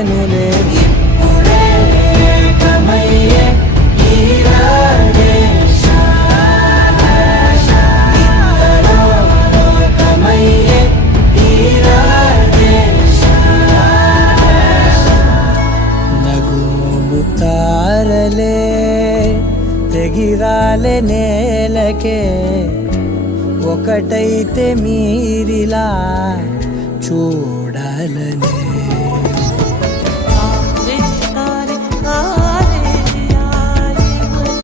కలిగేనులే ఇప్పుడే కమయ్యే ఈ రాగేశ ఇంతలో లోకమయ్యే ఈ రాగేశ నగుమోము తారలే తెగిరాలే నేలకే ఒకటైతే మీరిలా చూడాలనే